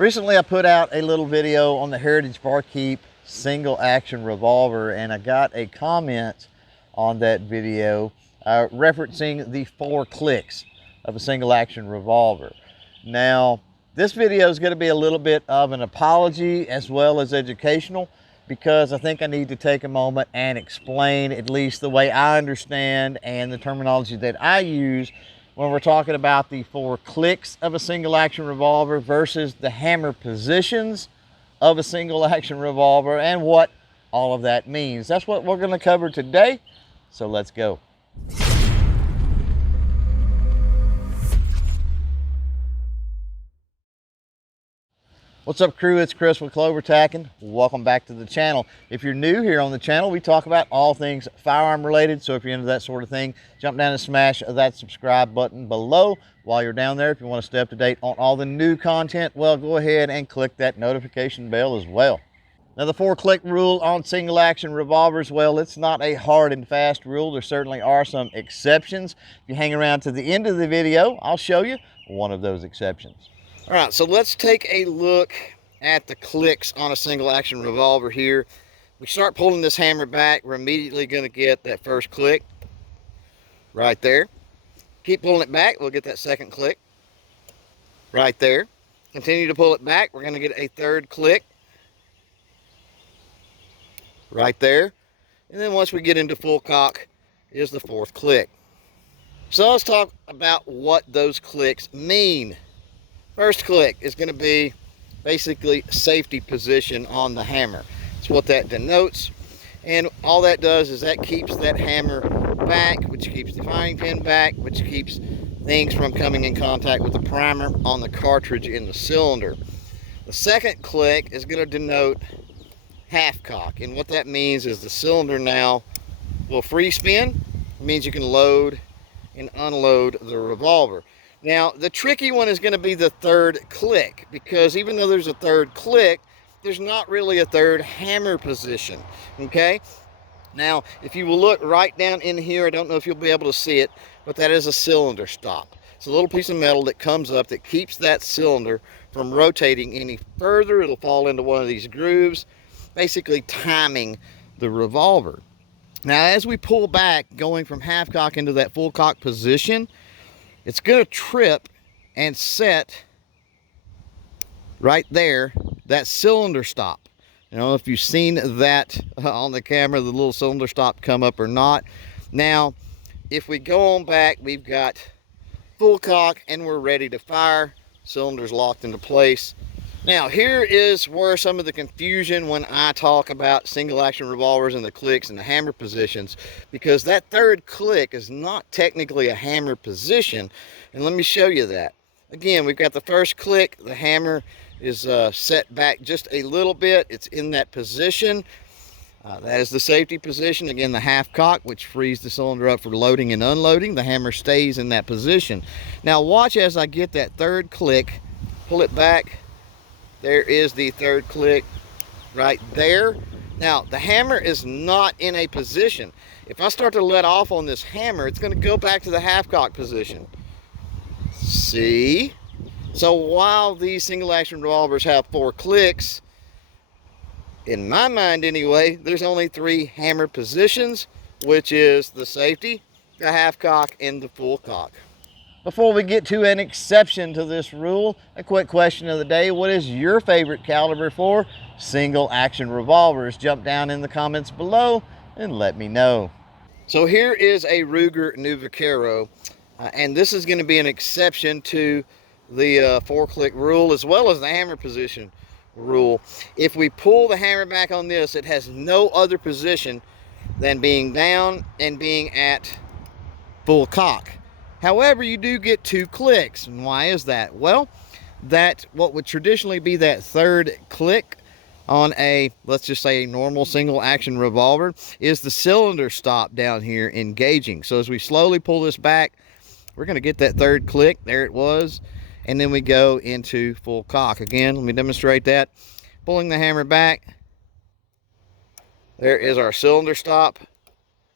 Recently, I put out a little video on the Heritage Barkeep single action revolver, and I got a comment on that video referencing the 4 clicks of a single action revolver. Now, this video is going to be a little bit of an apology as well as educational, because I think I need to take a moment and explain at least the way I understand and the terminology that I use when we're talking about the 4 clicks of a single action revolver versus the hammer positions of a single action revolver and what all of that means. That's what we're going to cover today. So let's go. What's up, crew? It's Chris with CloverTac. Welcome back to the channel. If you're new here on the channel, we talk about all things firearm related. So if you're into that sort of thing, jump down and smash that subscribe button below. While you're down there, if you want to stay up to date on all the new content, well, go ahead and click that notification bell as well. Now, the 4-click rule on single action revolvers, well, it's not a hard and fast rule. There certainly are some exceptions. If you hang around to the end of the video, I'll show you one of those exceptions. All right, so let's take a look at the clicks on a single action revolver here. We start pulling this hammer back, we're immediately going to get that first click right there. Keep pulling it back, we'll get that second click right there. Continue to pull it back, we're going to get a third click right there. And then once we get into full cock is the 4th click. So let's talk about what those clicks mean. First click is going to be basically safety position on the hammer. That's what that denotes. And all that does is that keeps that hammer back, which keeps the firing pin back, which keeps things from coming in contact with the primer on the cartridge in the cylinder. The second click is going to denote half cock. And what that means is the cylinder now will free spin. It means you can load and unload the revolver. Now, the tricky one is going to be the 3rd click, because even though there's a 3rd click, there's not really a 3rd hammer position, okay? Now, if you will look right down in here, I don't know if you'll be able to see it, but that is a cylinder stop. It's a little piece of metal that comes up that keeps that cylinder from rotating any further. It'll fall into one of these grooves, basically timing the revolver. Now, as we pull back, going from half cock into that full cock position, it's going to trip and set right there, that cylinder stop. I don't know if you've seen that on the camera, the little cylinder stop come up or not. Now, if we go on back, we've got full cock and we're ready to fire. Cylinder's locked into place. Now, here is where some of the confusion when I talk about single action revolvers and the clicks and the hammer positions, because that 3rd click is not technically a hammer position. And let me show you that. Again, we've got the first click, the hammer is set back just a little bit. It's in that position. That is the safety position. Again, the half cock, which frees the cylinder up for loading and unloading. The hammer stays in that position. Now watch as I get that 3rd click, pull it back. There is the 3rd click right there. Now, the hammer is not in a position. If I start to let off on this hammer, it's going to go back to the half cock position. See? So while these single action revolvers have 4 clicks, in my mind anyway, there's only 3 hammer positions, which is the safety, the half cock, and the full cock. Before we get to an exception to this rule, a quick question of the day. What is your favorite caliber for single action revolvers? Jump down in the comments below and let me know. So here is a Ruger New Vaquero, and this is going to be an exception to the 4-click rule as well as the hammer position rule. If we pull the hammer back on this, it has no other position than being down and being at full cock. However, you do get 2 clicks. And why is that? Well, that what would traditionally be that 3rd click on a, let's just say, a normal single action revolver is the cylinder stop down here engaging. So as we slowly pull this back, we're going to get that 3rd click. There it was. And then we go into full cock. Again, let me demonstrate that. Pulling the hammer back. There is our cylinder stop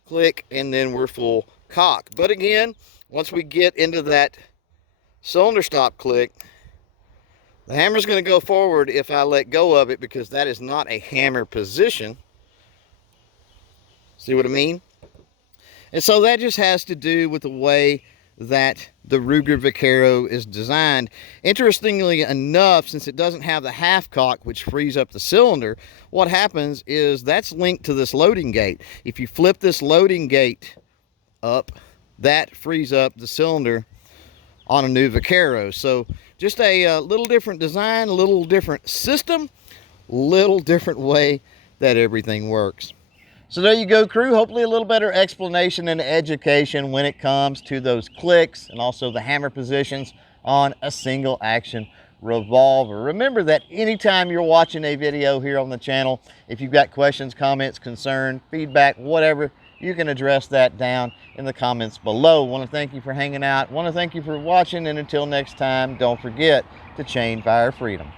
click, and then we're full cock. But again, once we get into that cylinder stop click, The hammer's going to go forward if I let go of it, because that is not a hammer position. See what I mean? And so that just has to do with the way that the Ruger Vaquero is designed. Interestingly enough, since it doesn't have the half cock, which frees up the cylinder, what happens is that's linked to this loading gate. If you flip this loading gate up, that frees up the cylinder on a new Vaquero. So just a little different design, a little different system, little different way that everything works. So there you go, crew. Hopefully a little better explanation and education when it comes to those clicks and also the hammer positions on a single action revolver. Remember that anytime you're watching a video here on the channel, if you've got questions, comments, concern, feedback, whatever, you can address that down in the comments below. I want to thank you for hanging out. I want to thank you for watching, and until next time, don't forget to chain fire freedom.